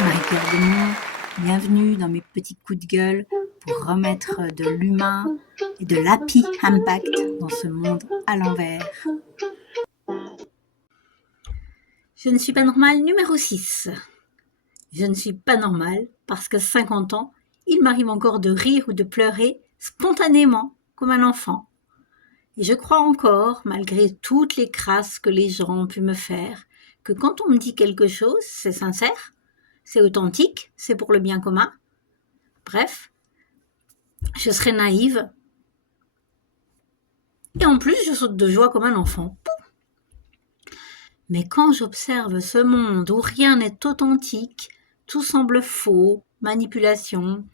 Marie-Pierre Demont, bienvenue dans mes petits coups de gueule pour remettre de l'humain et de l'happy impact dans ce monde à l'envers. Je ne suis pas normale numéro 6. Je ne suis pas normale parce qu'à 50 ans, il m'arrive encore de rire ou de pleurer spontanément comme un enfant. Et je crois encore, malgré toutes les crasses que les gens ont pu me faire, que quand on me dit quelque chose, c'est sincère, c'est authentique, c'est pour le bien commun. Bref, je serai naïve. Et en plus, je saute de joie comme un enfant. Mais quand j'observe ce monde où rien n'est authentique, tout semble faux, manipulation,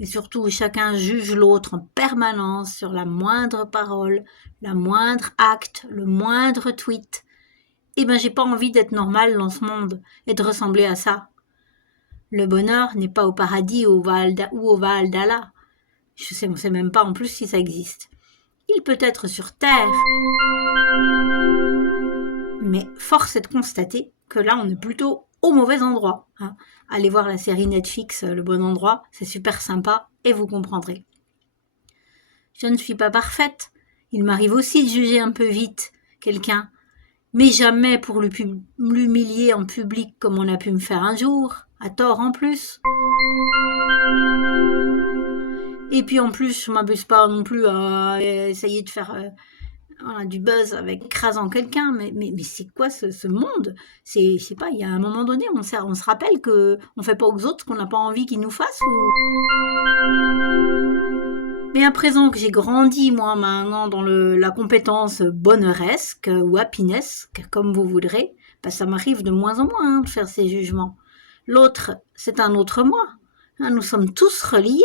et surtout où chacun juge l'autre en permanence sur la moindre parole, la moindre acte, le moindre tweet, eh ben j'ai pas envie d'être normale dans ce monde et de ressembler à ça. Le bonheur n'est pas au paradis ou au Valhalla. Je sais même pas en plus si ça existe. Il peut être sur Terre. Mais force est de constater que là, on est plutôt au mauvais endroit. Allez voir la série Netflix Le Bon Endroit, c'est super sympa et vous comprendrez. Je ne suis pas parfaite. Il m'arrive aussi de juger un peu vite quelqu'un, mais jamais pour l'humilier en public comme on a pu me faire un jour, à tort en plus. Et puis en plus, je m'abuse pas non plus à essayer de faire du buzz avec écrasant quelqu'un, mais c'est quoi ce monde? Je sais pas, il y a un moment donné, on se rappelle que on fait pas aux autres ce qu'on n'a pas envie qu'ils nous fassent. Mais à présent que j'ai grandi, moi, maintenant, dans la compétence bonheuresque ou happinesque, comme vous voudrez, ça m'arrive de moins en moins de faire ces jugements. L'autre, c'est un autre moi. Nous sommes tous reliés.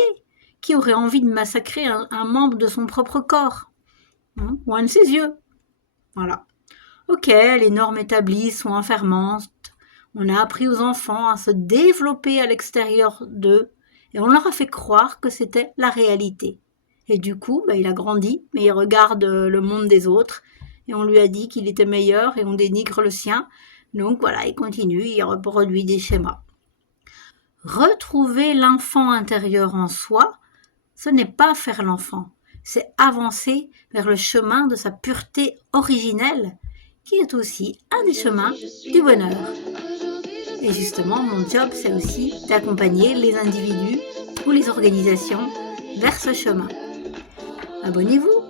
Qui aurait envie de massacrer un membre de son propre corps, ou un de ses yeux? Voilà. Ok, les normes établies sont enfermantes. On a appris aux enfants à se développer à l'extérieur d'eux et on leur a fait croire que c'était la réalité. Et du coup, il a grandi, mais il regarde le monde des autres et on lui a dit qu'il était meilleur et on dénigre le sien. Donc voilà, il continue, il reproduit des schémas. Retrouver l'enfant intérieur en soi, ce n'est pas faire l'enfant, c'est avancer vers le chemin de sa pureté originelle, qui est aussi un des chemins du bonheur. Et justement, mon job, c'est aussi d'accompagner les individus ou les organisations vers ce chemin. Abonnez-vous!